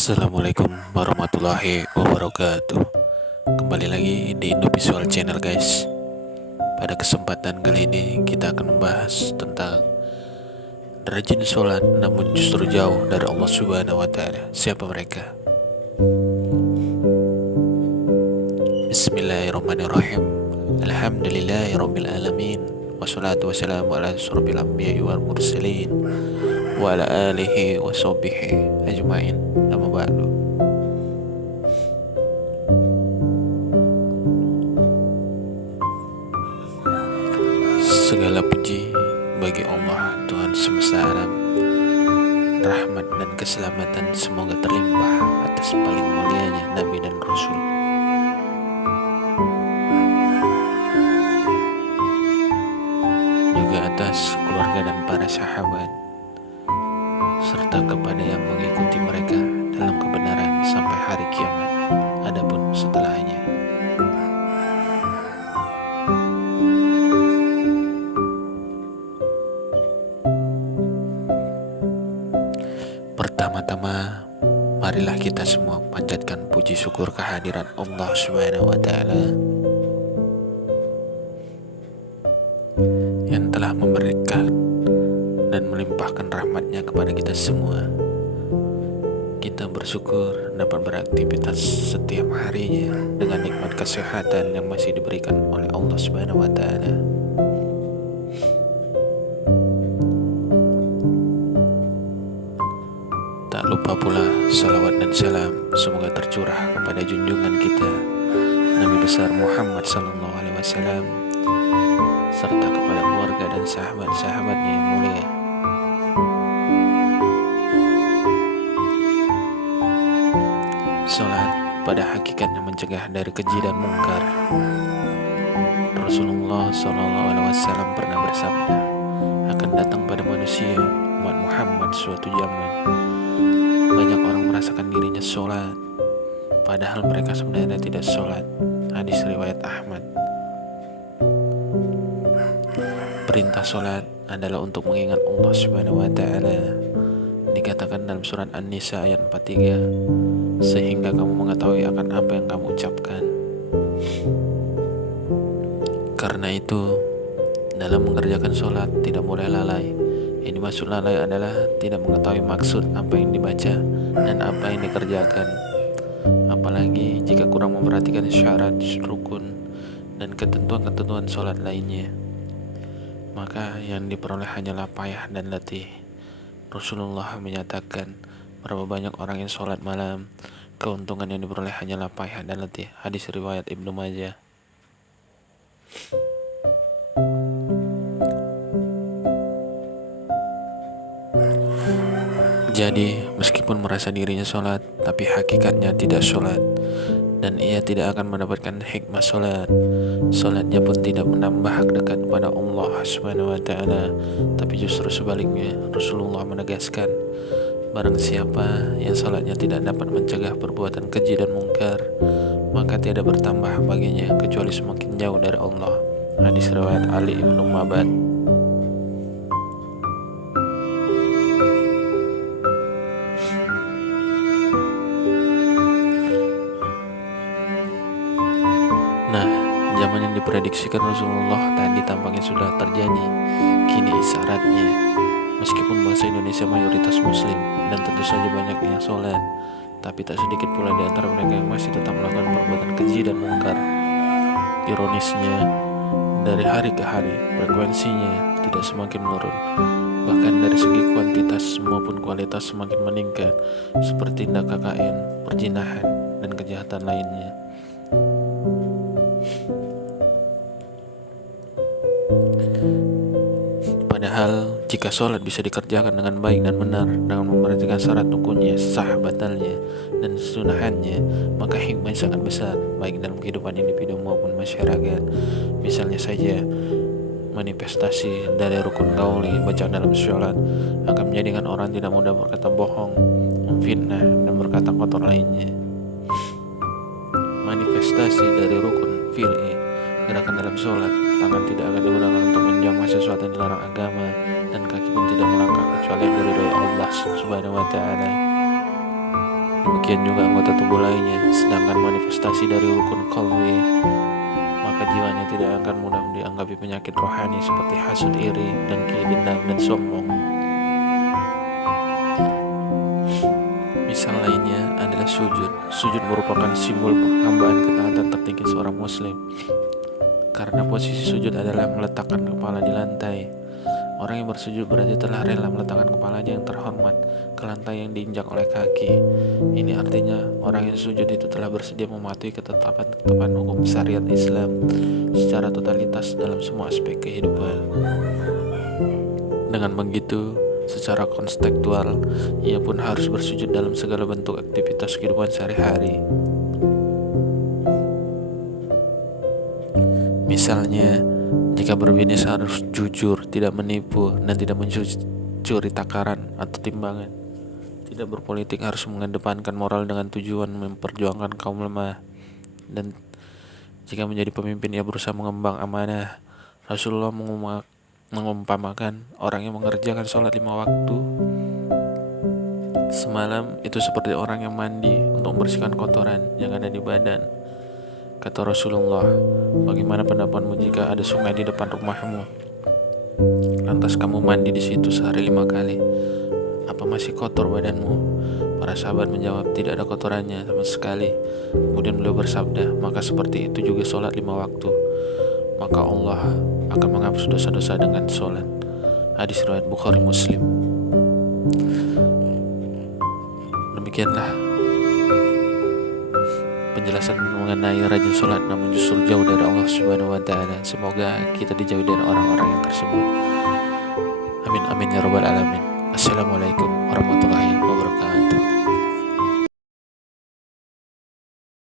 Assalamualaikum warahmatullahi wabarakatuh. Kembali lagi di Indovisual Channel guys. Pada kesempatan kali ini kita akan membahas tentang rajin sholat namun justru jauh dari Allah Subhanahu wa Ta'ala. Siapa mereka? Bismillahirrahmanirrahim. Alhamdulillahirabbil alamin. Wassalatu wassalamu ala asyrofil anbiya'i wal mursalin wa ala alihi wa sahbihi ajmain. Amma ba'du. Segala puji bagi Allah Tuhan semesta alam. Rahmat dan keselamatan semoga terlimpah atas paling mulianya Nabi dan Rasul, juga atas keluarga dan para sahabat, serta kepada yang mengikuti mereka dalam kebenaran sampai hari kiamat. Adapun setelahnya, pertama-tama marilah kita semua panjatkan puji syukur kehadiran Allah Subhanahu wa Ta'ala yang telah memberikan dan melimpahkan rahmatnya kepada kita semua. Kita bersyukur dapat beraktivitas setiap harinya dengan nikmat kesehatan yang masih diberikan oleh Allah Subhanahu wa Ta'ala. Tak lupa pula salawat dan salam semoga tercurah kepada junjungan kita Nabi besar Muhammad sallallahu alaihi wasallam serta kepada keluarga dan sahabat-sahabatnya yang mulia. Salat pada hakikatnya mencegah dari keji dan mungkar. Rasulullah sallallahu alaihi wasallam pernah bersabda, akan datang pada manusia umat Muhammad suatu zaman banyak orang merasakan dirinya sholat padahal mereka sebenarnya tidak sholat. Hadis riwayat Ahmad. Perintah sholat adalah untuk mengingat Allah Subhanahu wa Ta'ala. Dikatakan dalam surat An-Nisa ayat 43, sehingga kamu mengetahui akan apa yang kamu ucapkan. Karena itu dalam mengerjakan sholat tidak boleh lalai. Yang dimaksud lalai adalah tidak mengetahui maksud apa yang dibaca dan apa yang dikerjakan, apalagi jika kurang memperhatikan syarat, rukun, dan ketentuan-ketentuan sholat lainnya. Maka yang diperoleh hanyalah payah dan letih. Rasulullah menyatakan berapa banyak orang yang sholat malam, keuntungan yang diperoleh hanyalah payah dan letih. Hadis riwayat Ibnu Majah. Jadi, meskipun merasa dirinya sholat, tapi hakikatnya tidak sholat, dan ia tidak akan mendapatkan hikmah sholat. Sholatnya pun tidak menambah dekat kepada Allah Subhanahu wa Ta'ala, tapi justru sebaliknya. Rasulullah menegaskan, barang siapa yang sholatnya tidak dapat mencegah perbuatan keji dan mungkar, maka tidak bertambah baginya kecuali semakin jauh dari Allah. Hadis riwayat Ali ibnu Mabad. Nah, zaman yang diprediksikan Rasulullah tadi tampaknya sudah terjadi. Kini isyaratnya, meskipun bangsa Indonesia mayoritas muslim dan tentu saja banyak yang sholat, tapi tak sedikit pula di antara mereka yang masih tetap melakukan perbuatan keji dan mungkar. Ironisnya, dari hari ke hari frekuensinya tidak semakin menurun, bahkan dari segi kuantitas maupun kualitas semakin meningkat, seperti tindak KKN, perzinahan, dan kejahatan lainnya. Padahal jika sholat bisa dikerjakan dengan baik dan benar dengan memperhatikan syarat rukunnya, sah batalnya, dan sunahannya, maka hikmah sangat besar baik dalam kehidupan individu maupun masyarakat. Misalnya saja, manifestasi dari rukun qauli bacaan dalam sholat akan menjadikan orang tidak mudah berkata bohong, memfitnah, dan berkata kotor lainnya. Manifestasi dari rukun fi'li, gerakan dalam sholat, tangan tidak akan digunakan untuk menjamah sesuatu yang dilarang agama, dan kaki pun tidak melangkah kecuali yang diridhoi Allah Subhanahu wa Ta'ala. Demikian juga anggota tubuh lainnya. Sedangkan manifestasi dari rukun qalbi, maka jiwanya tidak akan mudah dianggapi penyakit rohani seperti hasud, iri, dengki, dendam, dan sombong. Misal lainnya adalah sujud. Sujud merupakan simbol penghambaan ketaatan tertinggi seorang muslim. Karena posisi sujud adalah meletakkan kepala di lantai. Orang yang bersujud berarti telah rela meletakkan kepalanya yang terhormat ke lantai yang diinjak oleh kaki. Ini artinya orang yang sujud itu telah bersedia mematuhi ketetapan hukum syariat Islam secara totalitas dalam semua aspek kehidupan. Dengan begitu, secara konstekstual, ia pun harus bersujud dalam segala bentuk aktivitas kehidupan sehari-hari. Misalnya, jika berbisnis harus jujur, tidak menipu, dan tidak mencuri takaran atau timbangan. Tidak berpolitik harus mengedepankan moral dengan tujuan memperjuangkan kaum lemah. Dan jika menjadi pemimpin, ia berusaha mengembang amanah. Rasulullah mengumpamakan orang yang mengerjakan sholat 5 waktu semalam itu seperti orang yang mandi untuk membersihkan kotoran yang ada di badan. Kata Rasulullah, bagaimana pendapatmu jika ada sungai di depan rumahmu, lantas kamu mandi di situ sehari 5 kali? Apa masih kotor badanmu? Para sahabat menjawab, tidak ada kotorannya sama sekali. Kemudian beliau bersabda, maka seperti itu juga sholat 5 waktu. Maka Allah akan menghapus dosa-dosa dengan sholat. Hadis riwayat Bukhari Muslim. Demikianlah penjelasan mengenai rajin sholat namun justru jauh dari Allah Subhanahu wa Ta'ala. Semoga kita dijauhi dari orang-orang yang tersebut. Amin amin ya rabbal alamin. Assalamualaikum warahmatullahi wabarakatuh.